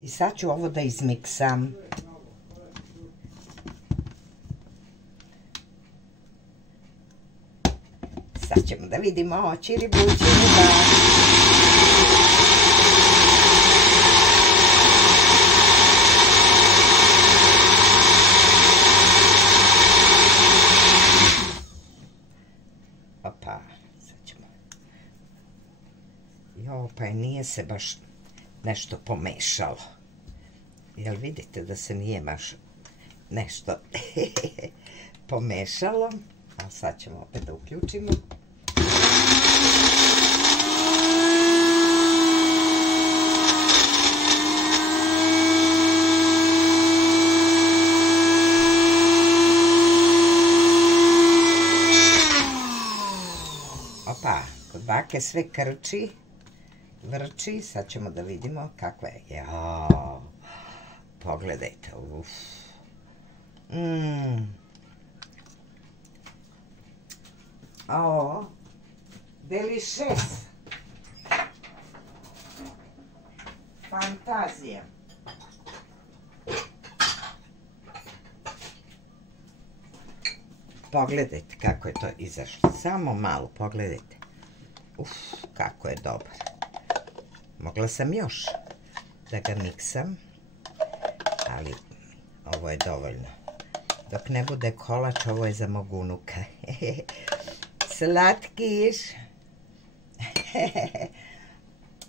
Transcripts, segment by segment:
I sad ću ovo da izmiksam. Sad ćemo da vidimo čiribu, čiriba. Opa, sad ćemo. Jo, pa i nije se baš nešto pomešalo. Jel vidite da se nije baš nešto pomešalo? A sad ćemo opet da uključimo. Opa, kod bake sve krči, vrči, sad ćemo da vidimo kakva je. Jao, pogledajte, uff. Oh, delicious. Fantazija. Pogledajte kako je to izašlo. Samo malo, pogledajte. Uf, kako je dobar. Mogla sam još da ga miksam, ali ovo je dovoljno. Dok ne bude kolač, ovo je za mog unuka. Slatkiš.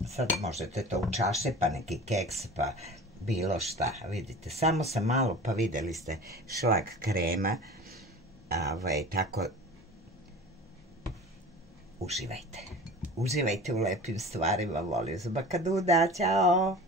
Sad možete to u čaše, pa neki keks, pa bilo šta. Vidite, samo sam malo, pa vidjeli ste šlag krema. Tako, uživajte. Uživajte u lepim stvarima, volim. Zbakaduda, ćao.